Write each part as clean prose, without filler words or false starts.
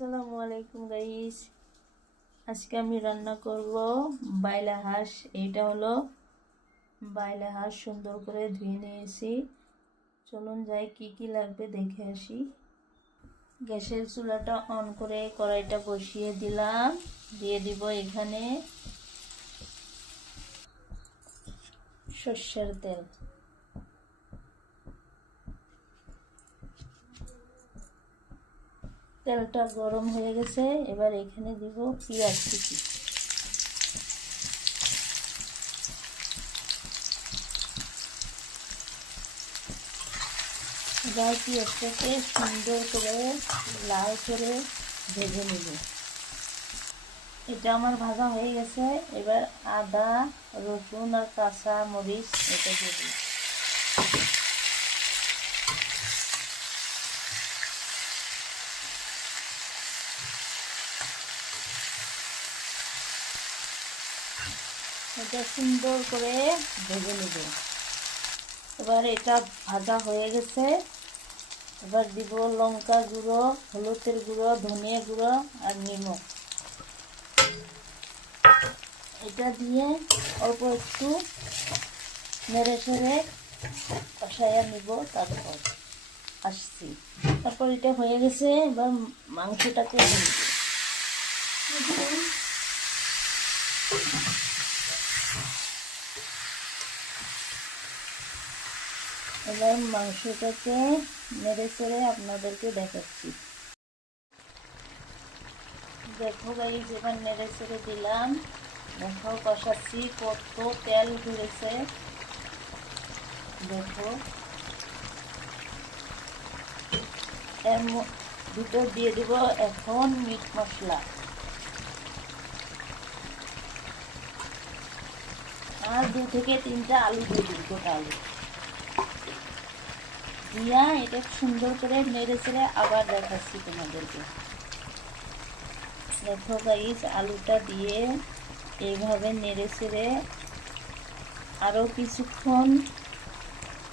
আসসালামু আলাইকুম গাইস, আজকে আমি রান্না করব বাইলা হাঁস। এইটা হলো বাইলা হাঁস, সুন্দর করে ধুয়ে নিয়েছি। চলুন যাই, কি কি লাগবে দেখে আসি। গ্যাসের চুলাটা অন করে কড়াইটা বসিয়ে দিলাম। দিয়ে দিব এখানে সরষের তেল। তেলটা গরম হয়ে গেছে, এবার এখানে দিব পেঁয়াজ কুচি। এবার পেঁয়াজটাকে সুন্দর করে লাল করে ভেজে নেব। এটা আমার ভাজা হয়ে গেছে। এবার আদা, রসুন আর কাঁচা মরিচ এটা দিয়ে দিই। এটা সুন্দর করে ভেজে নেব। এবার এটা ভাজা হয়ে গেছে। এবার দিব লঙ্কা গুঁড়ো, হলুদের গুঁড়ো, ধনিয়া গুঁড়ো আর নিমক। এটা দিয়ে অল্প একটু নেড়ে চেড়ে কষাইয়া নিব। তারপর আসছি। তারপর এটা হয়ে গেছে। এবার মাংসটাকে দিব। এবার মাংসটাকে নেড়ে চেড়ে আপনাদেরকে দেখাচ্ছি। দেখো গাইস, এবার নেড়ে চেড়ে দিলাম। দেখো কষাচ্ছি, কত তেল ঘুরেছে। দেখো এর ভিতর দিয়ে দিব এখন মিট মশলা আর 2 থেকে 3টা আলু দিয়ে দিব। গোটা আলু দিয়া এটা সুন্দর করে নেড়ে চেড়ে আবার দেখাচ্ছি তোমাদেরকে। দেখো গাইস, আলুটা দিয়ে এইভাবে নেড়ে চেড়ে আরো কিছুক্ষণ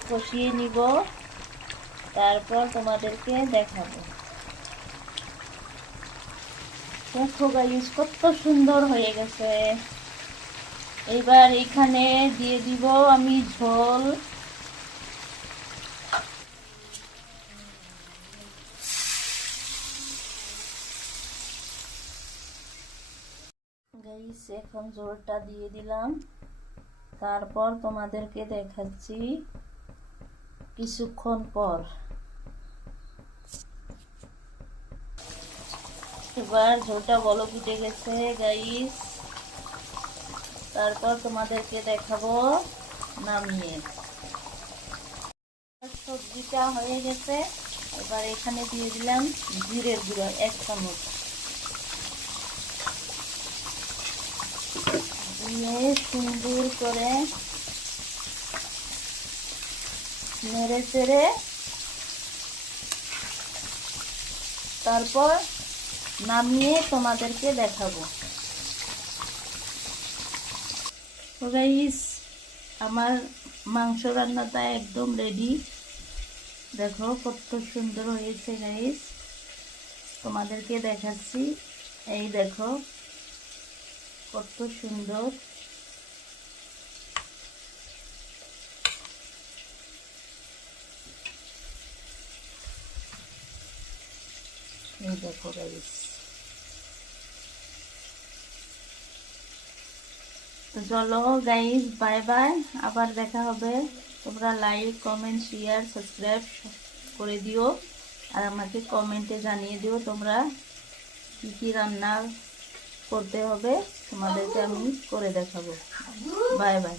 কষিয়ে নিব। তারপর তোমাদেরকে দেখাবো। দেখো গাইস, কত সুন্দর হয়ে গেছে। এবার এখানে দিয়ে দিব আমি ঝোল। গাইস, এখন ঝোলটা দিয়ে দিলাম। তারপর তোমাদেরকে দেখাচ্ছি কিছুক্ষণ পর। এবার ঝোলটা বলক উঠে গেছে গাইস। তারপর তোমাদেরকে দেখাবো নামিয়ে। সবজিটা হয়ে গেছে। এবার এখানে দিয়ে দিলাম জিরের গুঁড়ো 1 চামচ। দিয়ে সুন্দর করে নেড়ে চেড়ে তারপর নামিয়ে তোমাদেরকে দেখাবো। গাইস, আমার মাংস রান্নাটা একদম রেডি। দেখো কত সুন্দর হয়েছে গাইস, তোমাদেরকে দেখাচ্ছি। এই দেখো কত সুন্দর। এই দেখো গাইস। তো চলো গাইস, বাই বাই। আবার দেখা হবে। তোমরা লাইক, কমেন্ট, শেয়ার, সাবস্ক্রাইব করে দিও। আর আমাকে কমেন্টে জানিয়ে দিও তোমরা কি কি রান্না করতে হবে। তোমাদেরকে আমি করে দেখাবো। Bye bye.